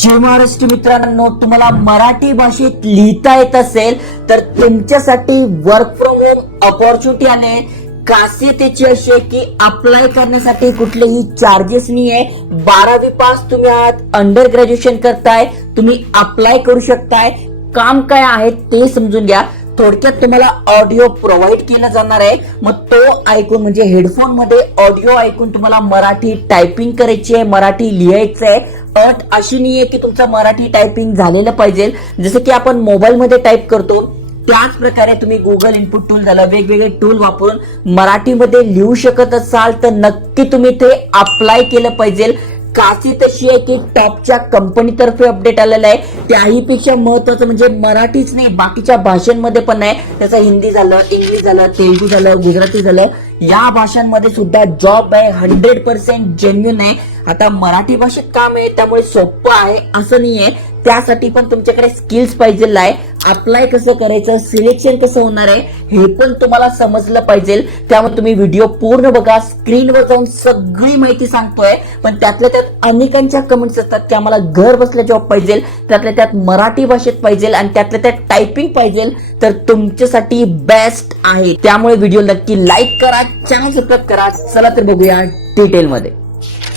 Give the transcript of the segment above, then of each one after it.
जय महाराष्ट्र मित्रांनो तुम्हाला मराठी भाषेत लिहिता येत असेल तर तुमच्यासाठी वर्क फ्रॉम होम ऑपॉर्च्युनिटी आले खासियतेची अशी आहे की अप्लाय करण्यासाठी कुठलेही चार्जेस नाही आहे बारावी पास तुम्ही आहात अंडर ग्रॅज्युएशन करताय तुम्ही अप्लाय करू शकताय. काम काय आहे ते समजून घ्या. थोडक्यात तुम्हाला ऑडिओ प्रोव्हाइड केला जाणार आहे. मग तो ऐकून म्हणजे हेडफोनमध्ये ऑडिओ ऐकून तुम्हाला मराठी टायपिंग करायची आहे मराठी लिहायचं आहे. अट अशी नाहीये की तुमचं मराठी टायपिंग झालेलं पाहिजे. जसं की आपण मोबाईलमध्ये टाईप करतो त्याच प्रकारे तुम्ही गुगल इनपुट टूल झालं वेगवेगळे टूल वापरून मराठीमध्ये लिहू शकत असाल तर नक्की तुम्ही ते अप्लाय केलं पाहिजे. काशी तशी आहे की टॉपच्या कंपनीतर्फे अपडेट आलेलं आहे. त्याही पेक्षा महत्वाचं म्हणजे मराठीच नाही बाकीच्या भाषांमध्ये पण आहे त्याचं हिंदी झालं इंग्लिश झालं तेलगू झालं गुजराती झालं. या भाषांमध्ये सुद्धा जॉब आहे हंड्रेड पर्सेंट जेन्युन आहे. आता मराठी भाषेत काम आहे त्यामुळे सोपं आहे असं नाही आहे त्यासाठी पण तुमच्याकडे स्किल्स पाहिजे आहे अप्लाय कसं करायचं सिलेक्शन कसं होणार आहे हे पण तुम्हाला समजलं पाहिजे. त्यामुळे तुम्ही व्हिडिओ पूर्ण बघा. स्क्रीनवर जाऊन सगळी माहिती सांगतोय. पण त्यातल्या त्यात अनेकांच्या कमेंट्स असतात की आम्हाला घर बसल्या जॉब पाहिजे. त्यातल्या त्यात मराठी भाषेत पाहिजे आणि त्यातल्या त्यात टायपिंग पाहिजे. तर तुमच्यासाठी बेस्ट आहे. त्यामुळे व्हिडिओ नक्की लाईक करा चॅनल सबस्क्राईब करा. चला तर बघूया डिटेलमध्ये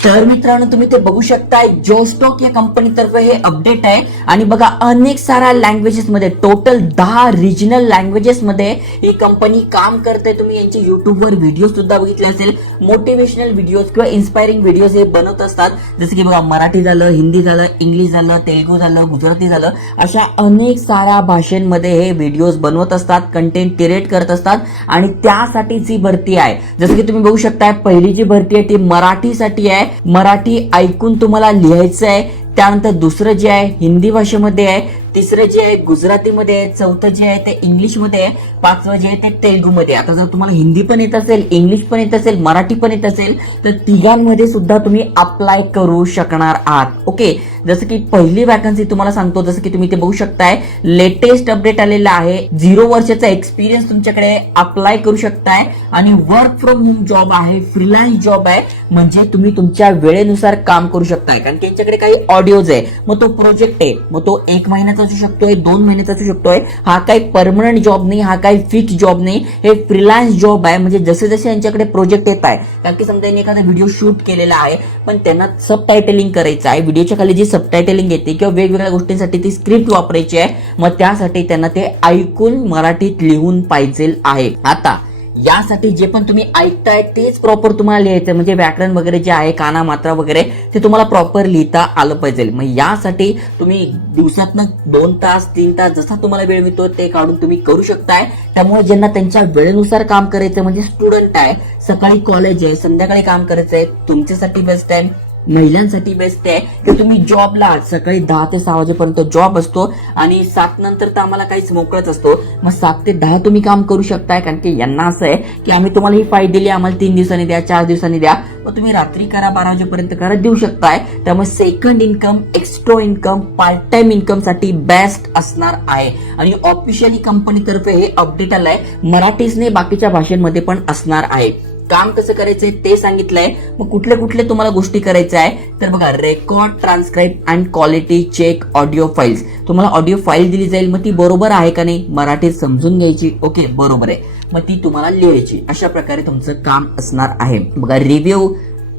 तर मित्रांनो तुम्ही ते बघू शकताय जोस्टॉक या कंपनीतर्फे हे अपडेट आहे. आणि बघा अनेक साऱ्या लँग्वेजेस मध्ये टोटल दहा रिजनल लँग्वेजेस मध्ये ही कंपनी काम करते तुम्ही यांचे युट्यूबवर व्हिडिओ सुद्धा बघितले असेल. मोटिवेशनल व्हिडिओज किंवा इन्स्पायरिंग व्हिडिओज हे बनवत असतात. जसं की बघा मराठी झालं हिंदी झालं इंग्लिश झालं तेलुगू झालं गुजराती झालं. अशा अनेक साऱ्या भाषांमध्ये हे व्हिडिओज बनवत असतात कंटेंट क्रिएट करत असतात. आणि त्यासाठी जी भरती आहे. जसं की तुम्ही बघू शकताय पहिली जी भरती आहे ती मराठीसाठी आहे. मराठी ऐकून तुम्हाला लिहायचं आहे त्यानंतर दुसरं जे आहे हिंदी भाषेमध्ये आहे तिसरं जे आहे गुजरातीमध्ये आहे चौथं जे आहे ते इंग्लिशमध्ये आहे पाचवं जे आहे ते तेलुगूमध्ये आता जर तुम्हाला हिंदी पण येत असेल इंग्लिश पण येत असेल मराठी पण येत असेल तर तिघांमध्ये सुद्धा तुम्ही अप्लाय करू शकणार आहात. ओके जसं की पहिली वॅकन्सी तुम्हाला सांगतो जसं की तुम्ही ते बघू शकताय लेटेस्ट अपडेट आलेला आहे. झिरो वर्षाचा एक्सपिरियन्स तुमच्याकडे अप्लाय करू शकताय. आणि वर्क फ्रॉम होम जॉब आहे फ्रीलान्स जॉब आहे. म्हणजे तुम्ही तुमच्या वेळेनुसार काम करू शकताय. कारण त्यांच्याकडे काही ऑडिओज आहे. मग तो प्रोजेक्ट आहे. मग तो एक महिन्याचा असू शकतोय दोन महिन्याचा असू शकतोय. हा काही परमनंट जॉब नाही हा काही फिक्स जॉब नाही. हे फ्रीलान्स जॉब आहे. म्हणजे जसे जसे यांच्याकडे प्रोजेक्ट येत आहे कारण की समजा यांनी एखादा व्हिडिओ शूट केलेला आहे पण त्यांना सब टायटलिंग करायचं आहे. व्हिडिओच्या खाली जी सब टायटलिंग येते किंवा वेगवेगळ्या गोष्टींसाठी ती स्क्रिप्ट वापरायची आहे मग त्यासाठी त्यांना ते ऐकून मराठीत लिहून पाहिजे आहे. आता यासाठी जे पण तुम्ही ऐकताय तेच प्रॉपर तुम्हाला लिहायचं म्हणजे व्याकरण वगैरे जे आहे काना मात्रा वगैरे ते तुम्हाला प्रॉपर लिहिता आलं पाहिजे. मग यासाठी तुम्ही दिवसातनं दोन तास तीन तास जसा तुम्हाला वेळ मिळतो ते काढून तुम्ही करू शकताय. त्यामुळे ज्यांना त्यांच्या वेळेनुसार काम करायचं म्हणजे स्टुडंट आहे सकाळी कॉलेज आहे संध्याकाळी काम करायचं आहे तुमच्यासाठी बेस्ट आहे. महिलांसाठी बेस्ट आहे. की तुम्ही जॉबला सकाळी दहा ते सहा वाजेपर्यंत जॉब असतो आणि सात नंतर तर आम्हाला काहीच मोकळच असतो. मग सात ते दहा तुम्ही काम करू शकताय कारण की यांना असं आहे की आम्ही तुम्हाला ही फाईट दिली आम्हाला तीन दिवसांनी द्या चार दिवसांनी द्या. मग तुम्ही रात्री करा बारा वाजेपर्यंत करा देऊ शकताय. त्यामुळे second income extra income part time इन्कमसाठी best असणार आहे. आणि ऑफिशियली कंपनीतर्फे हे अपडेट आलंय. मराठीच नाही बाकीच्या भाषेमध्ये पण असणार आहे. काम कसं करायचंय ते सांगितलंय. मग कुठले कुठले तुम्हाला गोष्टी करायच्या आहे तर बघा record transcribe and quality check audio files तुम्हाला ऑडिओ फाईल दिली जाईल. मग ती बरोबर आहे का नाही? मराठीत समजून घ्यायची. ओके बरोबर आहे. मग ती तुम्हाला लिहायची. अशा प्रकारे तुमचं काम असणार आहे. बघा रिव्ह्यू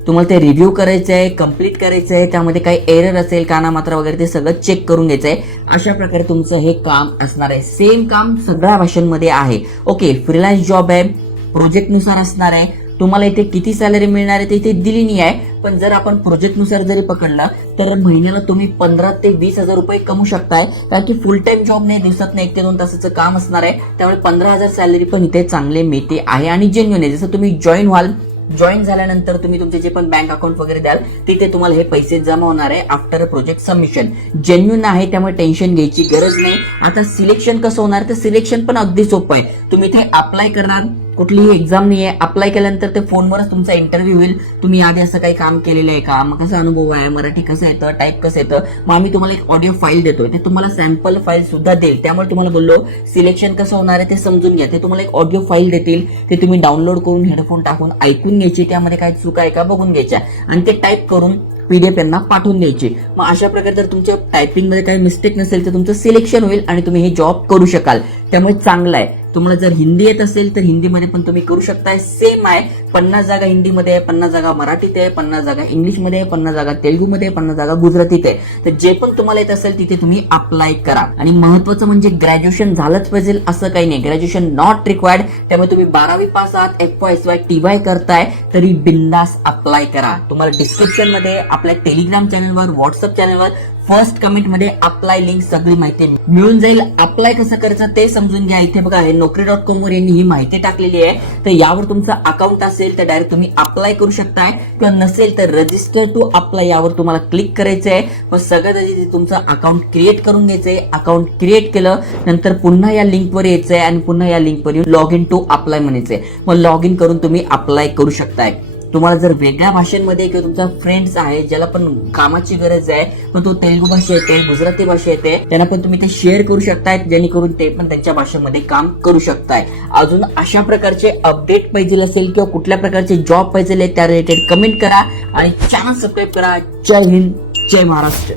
तुम्हाला ते रिव्ह्यू करायचं आहे कंप्लीट करायचं आहे त्यामध्ये काही एरर असेल काना मात्रा वगैरे ते सगळं चेक करून घ्यायचं आहे अशा प्रकारे तुमचं हे काम असणार आहे. सेम काम सगळ्या भाषांमध्ये आहे. ओके फ्रीलान्स जॉब आहे. प्रोजेक्टनुसार असणार आहे. तुम्हाला इथे किती सॅलरी मिळणार आहे ते इथे दिली नाही आहे. पण जर आपण प्रोजेक्टनुसार जरी पकडलं तर महिन्याला तुम्ही पंधरा ते वीस हजार रुपये कमवू शकताय. कारण की फुल टाइम जॉब नाही दिवसात नाही एक ते दोन तासाचं काम असणार आहे. त्यामुळे पंधरा हजार सॅलरी पण इथे चांगले मिळते आहे. आणि जेन्युन आहे. जसं तुम्ही जॉईन व्हाल जॉईन झाल्यानंतर तुम्ही तुमचे जे पण बँक अकाउंट वगैरे द्याल तिथे तुम्हाला हे पैसे जमा होणार आहे आफ्टर प्रोजेक्ट सबमिशन जेन्युन आहे त्यामुळे टेन्शन घ्यायची गरज नाही. आता सिलेक्शन कसं होणार? तर सिलेक्शन पण अगदी सोपं आहे. तुम्ही इथे अप्लाय करणार कुठलीही एक्झाम नाही आहे अप्लाय केल्यानंतर ते फोनवरच तुमचा इंटरव्ह्यू होईल. तुम्ही आधी असं काही काम केलेलं आहे का? मग कसा अनुभव आहे? मराठी कसं येतं? टाईप कसं येतं? मग आम्ही तुम्हाला एक ऑडिओ फाईल देतोय. ते तुम्हाला सॅम्पल फाईल सुद्धा देईल. त्यामुळे तुम्हाला बोललो सिलेक्शन कसं होणार आहे ते समजून घ्या. ते तुम्हाला एक ऑडिओ फाईल देतील. ते तुम्ही डाउनलोड करून हेडफोन टाकून ऐकून घ्यायची. त्यामध्ये काय चूक आहे का बघून घ्यायच्या. आणि ते टाईप करून पीडीएफ यांना पाठवून द्यायची. मग अशा प्रकारे जर तुमच्या टायपिंगमध्ये काही मिस्टेक नसेल तर तुमचं सिलेक्शन होईल आणि तुम्ही हे जॉब करू शकाल. त्यामुळे चांगलं आहे. तुम्हाला जर हिंदी येत असेल तर हिंदीमध्ये पण तुम्ही करू शकताय. सेम आहे. पन्नास जागा हिंदीमध्ये आहे पन्नास जागा मराठीत आहे पन्नास जागा इंग्लिशमध्ये आहे पन्नास जागा तेलुगूमध्ये आहे पन्नास जागा गुजरातीत आहे. तर जे पण तुम्हाला येत असेल तिथे तुम्ही अप्लाय करा. आणि महत्वाचं म्हणजे ग्रॅज्युएशन झालंच पाहिजे असं काही नाही. ग्रॅज्युएशन नॉट रिक्वायर्ड त्यामुळे तुम्ही बारावी पास आहात F Y S Y T Y करताय तरी बिंदास अप्लाय करा. तुम्हाला डिस्क्रिप्शनमध्ये आपल्या टेलिग्राम चॅनलवर व्हॉट्सअप चॅनलवर फर्स्ट कमेंटमध्ये अप्लाय लिंक सगळी माहिती मिळून जाईल. अप्लाय कसं करायचं ते समजून घ्या. इथे बघा नोकरी डॉट कॉम वर यांनी ही माहिती टाकलेली आहे. तर यावर तुमचं अकाउंट असेल तर डायरेक्ट तुम्ही अप्लाय करू शकताय. किंवा नसेल तर रजिस्टर टू अप्लाय यावर तुम्हाला क्लिक करायचं आहे. मग सगळ्यात आधी तुमचं अकाउंट क्रिएट करून घ्यायचंय अकाउंट क्रिएट केलं नंतर पुन्हा या लिंकवर यायचंय आणि पुन्हा या लिंकवर येऊन लॉग इन टू अप्लाय म्हणायचंय. मग लॉग इन करून तुम्ही अप्लाय करू शकताय. तुम्हाला जर वेगळ्या भाषेमध्ये किंवा तुमचा फ्रेंड्स आहे ज्याला पण कामाची गरज आहे पण तो तेलुगू भाषा येते गुजराती भाषा येते त्यांना पण तुम्ही ते शेअर करू शकताय जेणेकरून ते पण त्यांच्या भाषेमध्ये काम करू शकताय. अजून अशा प्रकारचे अपडेट पाहिजे असेल किंवा कुठल्या प्रकारचे जॉब पाहिजे त्या रिलेटेड कमेंट करा आणि चॅनल सबस्क्राईब करा. जय हिंद जय महाराष्ट्र.